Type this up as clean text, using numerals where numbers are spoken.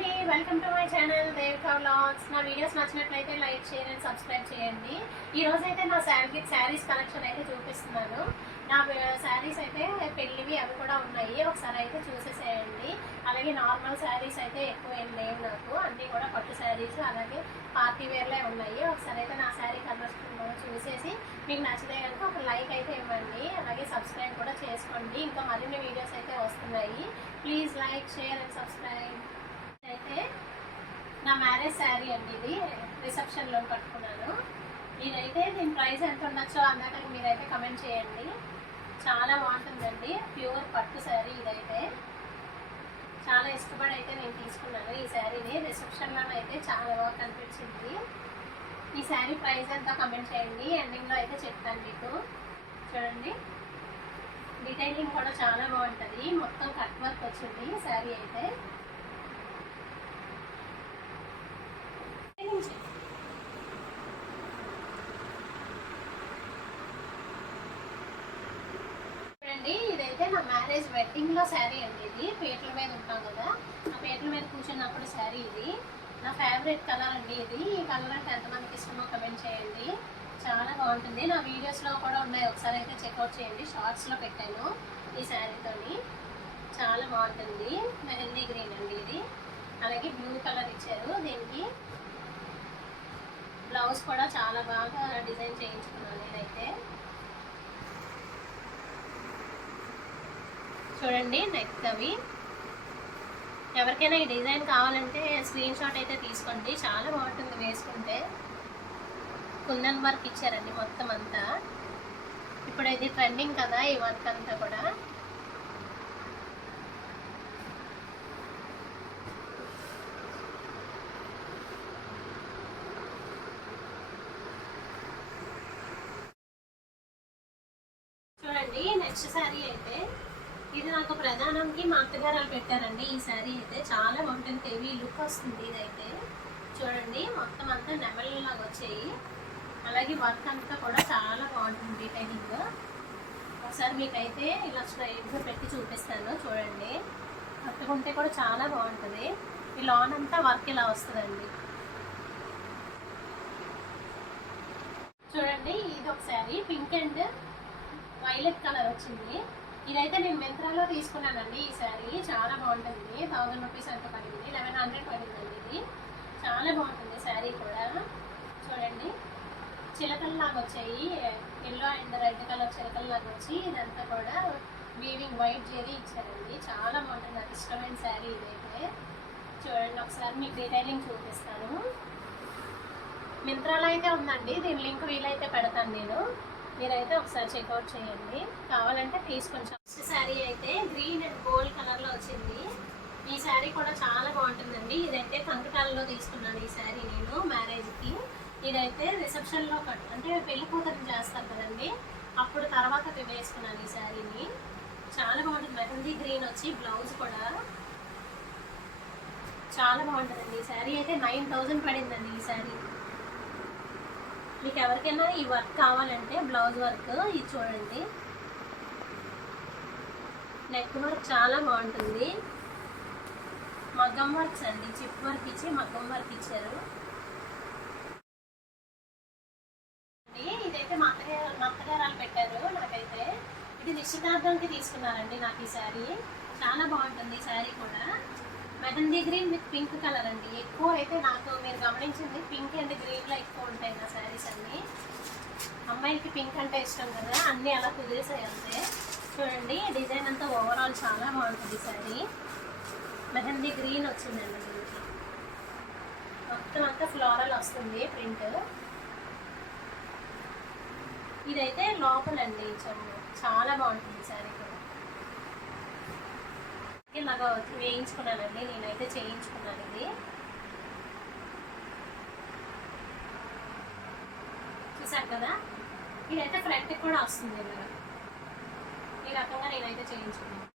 అండి, welcome to my channel Devika vlogs. నా videos నచ్చినట్లయితే లైక్ షేర్ అండ్ సబ్స్క్రైబ్ చేయండి. ఈ రోజు అయితే నా శారీస్ కలెక్షన్ అయితే చూపిస్తున్నాను. నా శారీస్ అయితే పెళ్ళివి అవి కూడా ఉన్నాయి, ఒకసారి అయితే చూసేసేయండి. అలాగే నార్మల్ శారీస్ అయితే ఎక్కువ ఏం లేవు నాకు, అన్నీ కూడా పట్టు శారీస్ అలాగే పార్టీ వేర్లే ఉన్నాయి. ఒకసారి అయితే నా శారీ కలెక్షన్ చూసేసి మీకు నచ్చితే కనుక ఒక లైక్ అయితే ఇవ్వండి, అలాగే సబ్స్క్రైబ్ కూడా చేసుకోండి. ఇంకా మరిన్ని వీడియోస్ అయితే వస్తున్నాయి. Please like share and subscribe. అయితే నా మ్యారేజ్ శారీ అండి, ఇది రిసెప్షన్లో కట్టుకున్నాను. ఇదైతే దీని ప్రైస్ ఎంత ఉండొచ్చో అందాక మీరైతే కమెంట్ చేయండి. చాలా బాగుంటుందండి, ప్యూర్ పట్టు శారీ. ఇదైతే చాలా ఇష్టపడి అయితే నేను తీసుకున్నాను ఈ శారీని. రిసెప్షన్లో అయితే చాలా బాగా కనిపించింది. ఈ శారీ ప్రైస్ ఎంత కమెంట్ చేయండి, ఎండింగ్లో అయితే చెప్తాను మీకు. చూడండి, డీటెయిలింగ్ కూడా చాలా బాగుంటుంది, మొత్తం కట్ వర్క్ వచ్చింది శారీ అయితే. చూడండి, ఇదైతే నా మ్యారేజ్ వెడ్డింగ్లో శారీ అండి. ఇది పీటల మీద ఉంటాం కదా, ఆ పీటల మీద కూర్చున్నప్పుడు శారీ. ఇది నా ఫేవరెట్ కలర్ అండి. ఇది ఈ కలర్ అంటే ఎంతమందికి ఇష్టమో కమెంట్ చేయండి. చాలా బాగుంటుంది, నా వీడియోస్లో కూడా ఉన్నాయి, ఒకసారి అయితే చెక్అవుట్ చేయండి. షార్ట్స్లో పెట్టాను ఈ శారీతోని. చాలా బాగుంటుంది, మెహందీ గ్రీన్ అండి ఇది. అలాగే బ్లూ కలర్ ఇచ్చారు దీనికి. బ్లౌజ్ కూడా చాలా బాగా డిజైన్ చేయించుకున్నాను నేనైతే. చూడండి, నెక్ అవి. ఎవరికైనా ఈ డిజైన్ కావాలంటే స్క్రీన్ షాట్ అయితే తీసుకోండి, చాలా బాగుంటుంది వేసుకుంటే. కుందన్ వర్క్ ఇచ్చారండి మొత్తం అంతా. ఇప్పుడు ఇది ట్రెండింగ్ కదా ఈ వర్క్ అంతా కూడా. చూడండి, నెక్స్ట్ శారీ అయితే ఇది నాకు ప్రధానంకి మా అత్తగారు పెట్టారండి. ఈ శారీ అయితే చాలా బాగుంటుంది, హెవీ లుక్ వస్తుంది ఇదైతే. చూడండి, మొత్తం అంతా నెమలిలాగా వచ్చాయి, అలాగే వర్క్ అంతా కూడా చాలా బాగుంటుంది డీటెయిలింగ్. ఒకసారి మీకైతే ఇలా స్ట్రైట్గా పెట్టి చూపిస్తాను. చూడండి, కట్టుకుంటే కూడా చాలా బాగుంటుంది. ఈ లాన్ అంతా వర్క్ ఇలా వస్తుందండి. చూడండి, ఇది ఒక sari pink and violet colour వచ్చింది. ఇదైతే నేను మింత్రాలో తీసుకున్నానండి. ఈ శారీ చాలా బాగుంటుంది, 1000 రూపీస్ అంత పడింది, 1100 పడిందండి. ఇది చాలా బాగుంటుంది శారీ కూడా. చూడండి, చిలకల్లాగా వచ్చాయి, ఎల్లో అండ్ రెడ్ కలర్ చిలకల్లాగా వచ్చి ఇదంతా కూడా వీవింగ్ వైట్ జరీ ఇచ్చారండి. చాలా బాగుంటుంది, నాకు ఇష్టమైన శారీ ఇదైతే. చూడండి, ఒకసారి మీకు డీటెయిలింగ్ చూపిస్తాను. మింత్రాలో అయితే ఉందండి, దీని లింక్ వీలైతే పెడతాను నేను, మీరైతే ఒకసారి చెక్అవుట్ చేయండి, కావాలంటే తీసుకొని. ఫస్ట్ శారీ అయితే గ్రీన్ అండ్ గోల్డ్ కలర్లో వచ్చింది. ఈ శారీ కూడా చాలా బాగుంటుందండి. ఇదైతే కంకటాలలో తీసుకున్నాను ఈ శారీ నేను మ్యారేజ్కి. ఇదైతే రిసెప్షన్లో అంటే పెళ్లి కూతురు చేస్తారు కదండి, అప్పుడు తర్వాత వేసుకున్నాను ఈ శారీని. చాలా బాగుంటుంది, మెహందీ గ్రీన్ వచ్చి బ్లౌజ్ కూడా చాలా బాగుంటుందండి. ఈ శారీ అయితే 9000 పడిందండి ఈ శారీ. మీకు ఎవరికైనా ఈ వర్క్ కావాలంటే బ్లౌజ్ వర్క్ ఇది చూడండి, నెక్ వర్క్ చాలా బాగుంటుంది. మగ్గం వర్క్స్ అండి, చిప్ వర్క్ ఇచ్చి మగ్గం వర్క్ ఇచ్చారు. ఇదైతే మా అత్తగారు పెట్టారు నాకైతే. ఇది నిశ్చితార్థంకి తీసుకున్నారండి నాకు ఈ శారీ. చాలా బాగుంటుంది ఈ శారీ కూడా. Mehndi green with pink colour అండి. ఎక్కువ అయితే నాకు మీరు గమనించింది పింక్ అండ్ గ్రీన్లో ఎక్కువ ఉంటాయి నా శారీస్ అన్నీ. అమ్మాయిలకి పింక్ అంటే ఇష్టం కదా, అన్నీ అలా కుదిరేసాయి అంతే. చూడండి, డిజైన్ అంతా ఓవరాల్ చాలా బాగుంటుంది ఈ శారీ. మెహందీ గ్రీన్ వచ్చిందండి దీనికి, మొత్తం అంతా ఫ్లోరల్ వస్తుంది ప్రింట్. ఇదైతే లోపలండి చెమ్ము, చాలా బాగుంటుంది శారీ కూడా. ఇలాగా వేయించుకున్నానండి నేనైతే, చేయించుకున్నాను ఇది. చూసారు కదా, ఇదైతే ఫ్రంట్కి కూడా వస్తుంది ఇలా. ఈ రకంగా నేనైతే చేయించుకున్నాను.